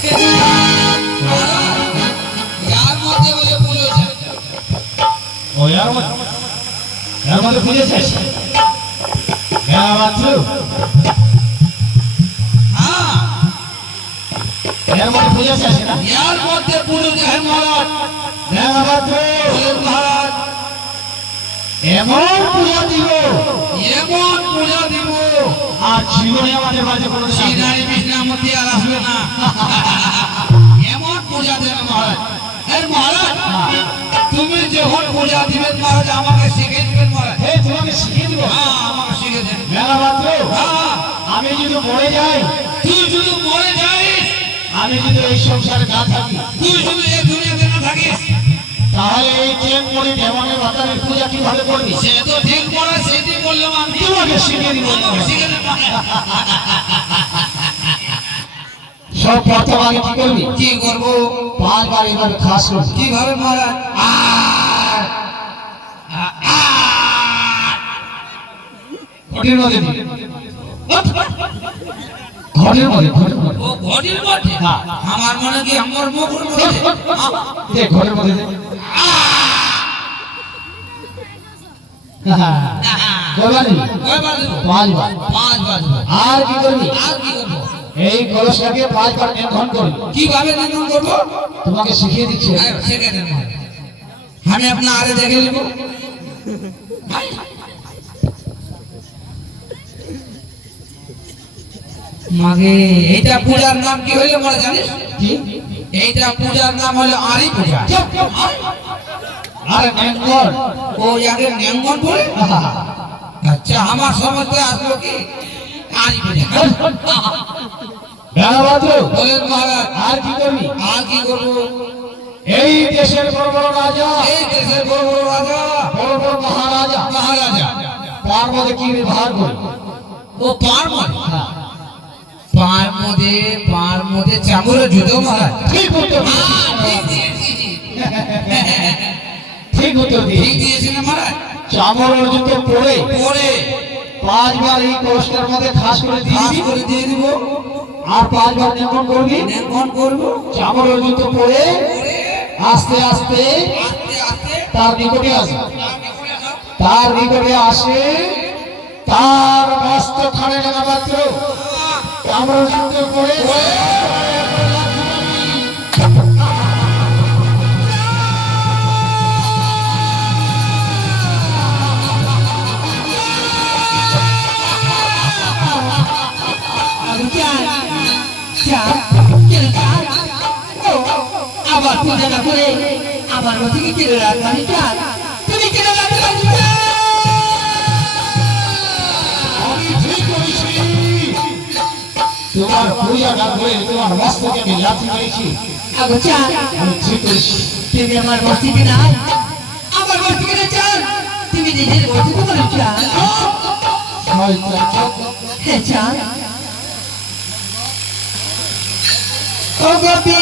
यार मते बोले बोलो ओ यार मते पूजे छे क्या बात है हां यार मते पूजे छे ना यार मते बोलो है महाराज क्या बात है बोले महाराज এমন পূজা দিব এমন পূজা দিব আর জীবনে আমাদের বাড়িতে কোনো শ্রীনারী বিষ্ণামতি আর আসবে না এমন পূজা দেবে মহারাজ এই মহারাজ তুমি যখন পূজা দিবেন মহারাজ আমাকে শিখিয়ে দিবেন মহারাজ এই তোমাকে শিখিয়ে দিব হ্যাঁ আমাকে শিখিয়ে দেন মেলা মাত্র হ্যাঁ আমি যদি মরে যাই তুই যদি মরে যাইস আমি যদি এই সংসারে না থাকি তুই যদি এই দুনিয়াতে না থাকিস তাহলে এই চেন মরে দেওয়ানের বাতানের পূজা কিভাবে করবি সে তো ঠিক পড়া সেটি বললাম আমি তোমাকে শিখিয়ে দিব আমাকে শিখিয়ে দেন সব প্রথম আগে কি করবি কি করব 5 বার এভাবে খাস করবি কিভাবে মহারাজ ঘটের মধ্যে দিবি ঘটের মধ্যে ও ঘটির মধ্যে হ্যাঁ। আমার মনে কি আমার মুখের মধ্যে দে ঘটের মধ্যে দে করবানি কয়বার দেব 5 বার 5 বার দেব আর কি করবি আর কি করব এই কলসটাকে 5 বার নিয়ন্ত্রণ করবি কিভাবে নিয়ন্ত্রণ করব তোমাকে শিখিয়ে দিচ্ছি শিখিয়ে দেন মহারাজ আমি আপনার আরে দেখে নেব মাগে এইটা পূজার নাম কি হইলো মনে জানিস কি এইটা পূজার নাম হলো আরি পূজা আরে নেঙ্গল ও ইয়াকে নেঙ্গন বলে আচ্ছা আমার সমস্ত আসলো কি আরি পূজা গানাবাদ্র বলেন মহারাজ আর কি করবি আর কি করবো এই দেশের বড় বড় রাজা এই দেশের বড় বড় রাজা বড় বড় মহারাজা মহারাজা তার মধ্যে কি ব্যবহার করবি ও পার মধ্যে চামড়ে জুতো মহারাজ ঠিক উত্তর ঠিক দিয়েছি ঠিক উত্তর ঠিক দিয়েছি না মহারাজ চামড়ের জুতো পরে পরে 5 বার এই কলসটার মধ্যে খাস করে কাজ দিবি করে দিয়ে দিব আর 5 বার নিয়ন্ত্রণ করবি নেঙ্গন করবো চামড়ের জুতো পরে পরে আস্তে আস্তে আস্তে আস্তে তার নিকটে আসে করে সব তার নিকটে আসে তার মস্তখানে লাগা মাত্র চামড়ের জুতো পরে আবার পূজা না করে আবার ওদিকে কিনে রাখলাম তুমি কিনে রাখতে আমি ঠিক করেছি তোমার পূজা না করে তোমার মস্তকে আমি লাথি মেরেছি আমি ঠিক করেছি তুমি আমার মস্তিকে নাই আমার মস্তিকে না চান তুমি নিজের মস্তিকে করে চান শয়তান হ্যাঁ চান